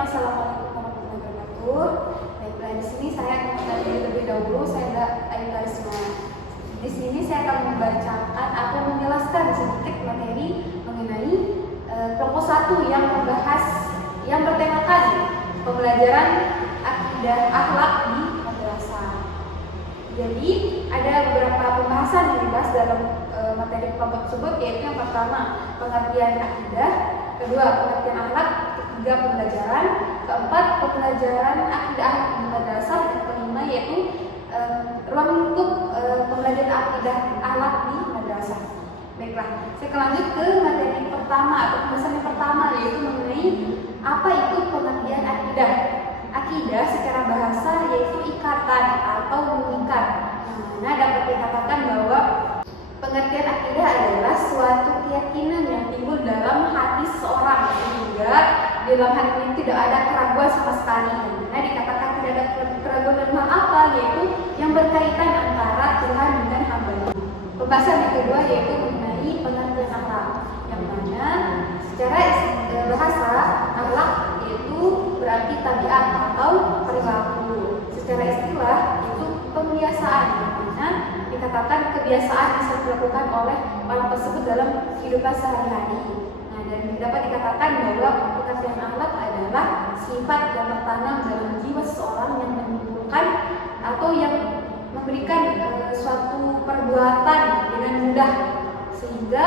Assalamualaikum warahmatullahi wabarakatuh. Baiklah, di sini saya akan terlebih dahulu, saya ada Ayu Karisma. Di sini saya akan membacakan atau menjelaskan sedikit materi mengenai kelompok 1 yang membahas yang bertemakan pembelajaran akidah akhlak di madrasah. Jadi ada beberapa pembahasan yang dibahas dalam materi kelompok tersebut, yaitu yang pertama pengertian akidah, kedua pengertian akhlak, ketiga pembelajaran, keempat pembelajaran akidah di madrasah, dan kelima yaitu ruang lingkup pembelajaran akidah akhlak di madrasah. Baiklah, saya lanjut ke materi pertama atau pembahasan yang pertama, yaitu mengenai apa itu pengertian akidah. Akidah secara bahasa yaitu ikatan atau mengikat. Nah, dapat dikatakan bahwa pengertian akidah adalah suatu keyakinan yang timbul dalam hati seseorang sehingga di dalam hati ini tidak ada keraguan sama sekali. Nah, dikatakan tidak ada keraguan dalam hal apa, yaitu yang berkaitan antara Tuhan dengan hamba-Nya. Pembahasan yang kedua yaitu mengenai pengertian akhlak, yang mana secara bahasa akhlak yaitu berarti tabiat atau perilaku. Secara istilah itu kebiasaan, yang mana dikatakan kebiasaan bisa dilakukan oleh orang tersebut dalam kehidupan sehari-hari. Nah, dan dapat dikatakan bahwa pengertian akhlak adalah sifat yang tertanam dalam jiwa seseorang yang menimbulkan atau yang memberikan suatu perbuatan dengan mudah, sehingga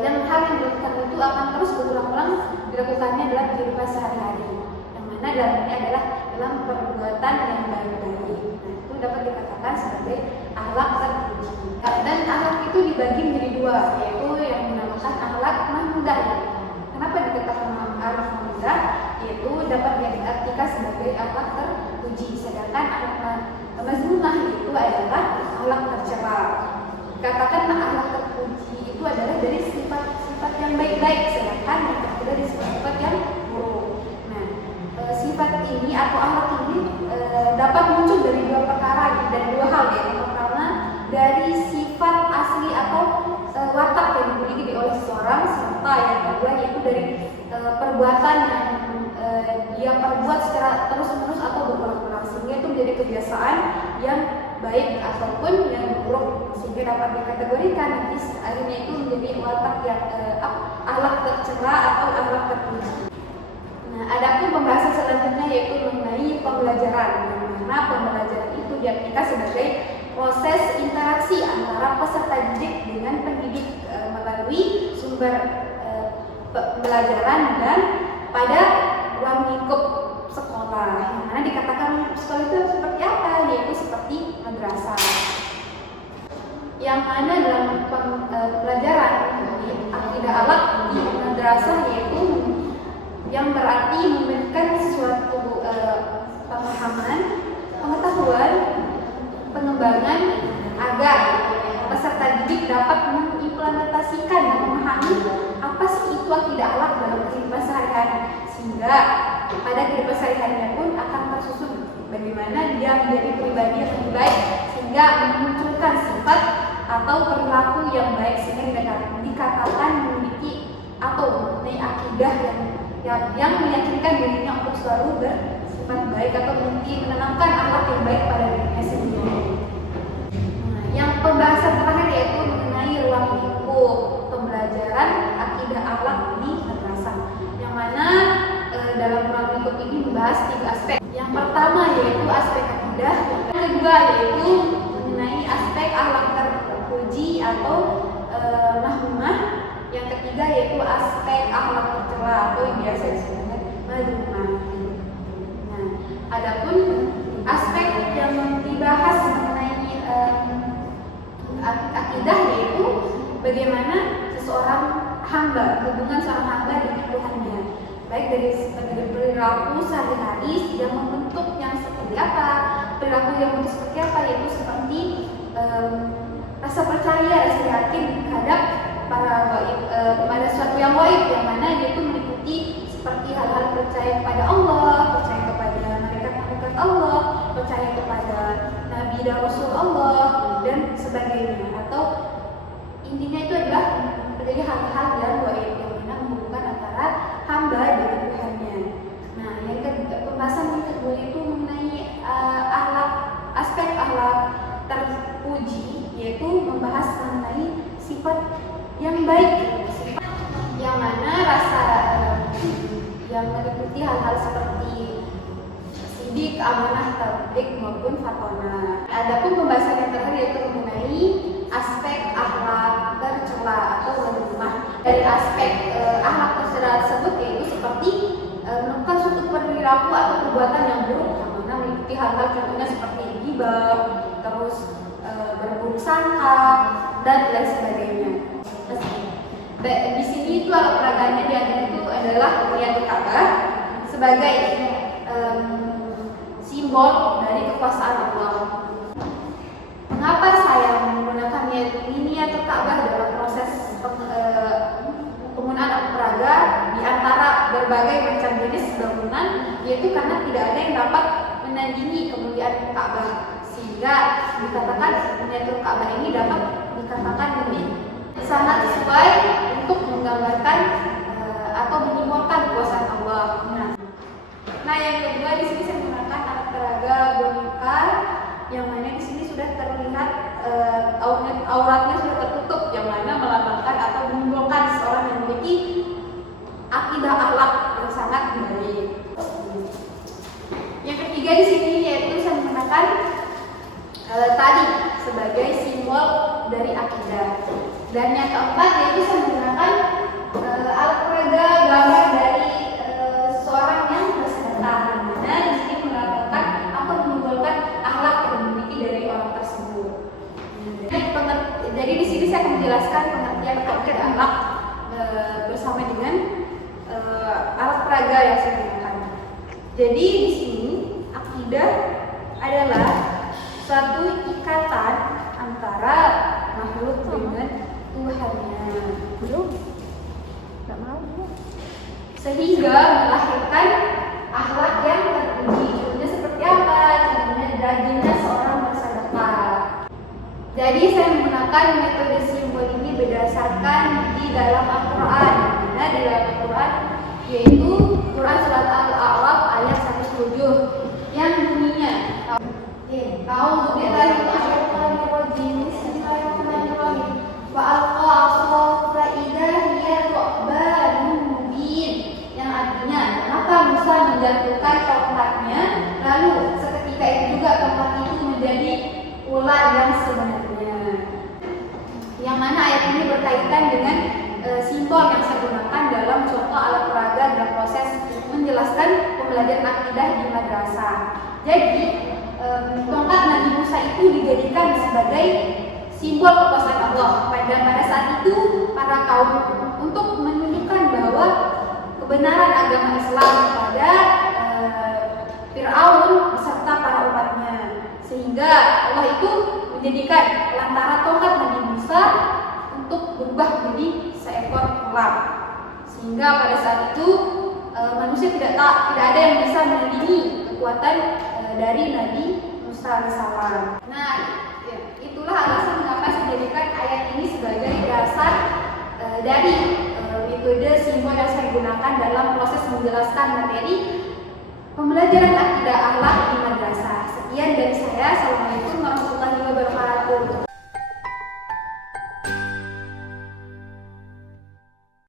yang hal yang dilakukan itu akan terus berulang-ulang dilakukannya dalam kehidupan sehari-hari, yang mana dalamnya adalah dalam perbuatan yang baik-baik. Nah, itu dapat dikatakan sebagai akhlak terpuji. Dan akhlak itu dibagi menjadi dua, yaitu yang dinamakan akhlak mahmudah. Kenapa dikatakan akhlak mahmudah? Yaitu dapat diartikan sebagai akhlak terpuji, sedangkan akhlak mazmumah itu adalah akhlak tercela. Dikatakan akhlak terpuji itu adalah dari sifat-sifat yang baik-baik, sedangkan yang tercela dari sifat-sifat yang buruk. Nah, sifat ini atau akhlak ini dapat muncul dari dua perkara dan dua hal, yaitu pertama dari sifat asli atau watak yang dimiliki oleh seseorang, serta yang kedua yaitu dari perbuatan yang dia perbuat secara terus-menerus atau berulang-ulang, sehingga itu menjadi kebiasaan yang baik ataupun yang buruk, sehingga dapat dikategorikan nanti akhirnya itu menjadi watak yang akhlak tercela atau akhlak terpuji. Nah, adapun pembahasan selanjutnya yaitu mengenai pembelajaran, di mana pembelajaran itu diartikan sebagai proses interaksi antara peserta didik dengan pendidik melalui sumber pembelajaran dan pada ruang lingkup sekolah. Yang mana dikatakan sekolah itu seperti apa? Yaitu seperti madrasah. Yang mana dalam pembelajaran akidah akhlak di madrasah yaitu yang berarti memberikan suatu pemahaman, pengetahuan, pengembangan agar peserta didik dapat mengimplementasikan dan memahami apa sih itu akidah akhlak dalam kehidupan sehari-hari, sehingga pada kehidupan sehari-harinya pun akan tersusun bagaimana dia menjadi pribadi yang lebih baik, sehingga memunculkan sifat atau perilaku yang baik, sehingga dikatakan memiliki atau mempunyai akidah yang meyakinkan dirinya untuk selalu bersifat baik atau mungkin menanamkan akhlak yang baik pada dirinya sendiri. Nah, yang pembahasan terakhir yaitu mengenai ruang lingkup pembelajaran akidah akhlak di madrasah, yang mana dalam ruang lingkup ini membahas 3 aspek. Yang pertama yaitu aspek akidah, yang kedua yaitu mengenai aspek akhlak terpuji atau mahmumah, yang ketiga yaitu aspek akhlak tercela atau yang biasa disebut mazmumah. Nah, adapun aspek yang dibahas mengenai akidah yaitu bagaimana seseorang hamba, hubungan seorang hamba dengan Tuhannya, baik dari perilaku sehari-hari yang membentuk yang seperti apa, perilaku yang membentuk seperti apa, yaitu seperti rasa percaya, rasa yakin terhadap pada suatu yang gaib, yang mana dia itu meliputi seperti hal-hal percaya kepada Allah, percaya kepada malaikat-malaikat Allah, percaya kepada Nabi dan Rasul Allah dan sebagainya. Atau intinya itu adalah menjadi hal-hal yang gaib yang mana menghubungkan antara hamba dengan Tuhannya. amanah tabligh maupun fatona. Adapun pembahasan yang terakhir yaitu mengenai aspek akhlak tercela atau lemah. Dari aspek akhlak tercela tersebut yaitu seperti melakukan suatu perilaku atau perbuatan yang buruk, yang mana meliputi hal-hal contohnya seperti ghibah, terus berburuk sangka dan lain sebagainya. Di sini itu alat peragaannya di antara itu adalah Rukyatul Ka'bah sebagai simbol dari kekuasaan Allah. Mengapa saya menggunakan Rukyatul Ka'bah dalam proses penggunaan alat peraga di antara berbagai macam jenis bangunan, yaitu karena tidak ada yang dapat menandingi kemuliaan Ka'bah, sehingga dikatakan Rukyatul Ka'bah ini dapat dikatakan lebih sangat sesuai untuk menggambarkan atau menyimbolkan kekuasaan Allah. Nah, yang kedua di sini saya menggunakan alat peraga boneka, yang mana di sini sudah terlihat auratnya sudah tertutup, yang mana melambangkan atau menyimbolkan seorang yang memiliki akidah akhlak yang sangat baik. Yang ketiga di sini yaitu saya menggunakan tadi sebagai simbol dari akidah. Dan yang keempat yaitu saya menggunakan alat peraga gambar dari seorang yang bersedekah, dimana di sini melambangkan atau menunjukkan akhlak yang dimiliki dari orang tersebut. Jadi di sini saya akan menjelaskan pengertian akidah akhlak bersama dengan alat peraga yang saya gunakan. Jadi di sini akidah adalah suatu ikatan antara makhluk dengan Tuhannya. Sehingga melahirkan akhlak yang terpuji. Contohnya seperti apa? Contohnya rajinnya seorang bersedekah. Jadi saya menggunakan metode simbol ini berdasarkan di dalam Al-Quran. Nah, di dalam Al-Quran yaitu Quran surat Al-A'raf ayat 107 yang bunyinya A'udzu billahi minasyaitonir rajim. Bismillahirrahmanirrahim. Wa alqa 'ashahu fa idza hiya thu'banun mubin. Yang artinya, maka Musa menjatuhkan tongkatnya, lalu seketika itu juga tongkat itu menjadi ular yang sebenarnya. Yang mana ayat ini berkaitan dengan simbol yang saya gunakan dalam contoh alat peraga dalam proses menjelaskan pembelajaran akidah di madrasah. Jadi tongkat Nabi Musa itu dijadikan sebagai simbol kekuasaan Allah. Pada saat itu para kaum untuk menunjukkan bahwa kebenaran agama Islam kepada Fir'aun beserta para umatnya, sehingga Allah itu menjadikan lantaran tongkat Nabi Musa untuk berubah menjadi seekor ular, sehingga pada saat itu manusia tidak ada yang bisa menandingi kekuatan dari Nabi Musa alaihissalam. Nah, itulah alasan mengapa saya jadikan ayat ini sebagai dasar dari metode simbol yang saya gunakan dalam proses menjelaskan materi pembelajaran akidah akhlak di madrasah. Sekian dari saya. Assalamualaikum warahmatullahi wabarakatuh.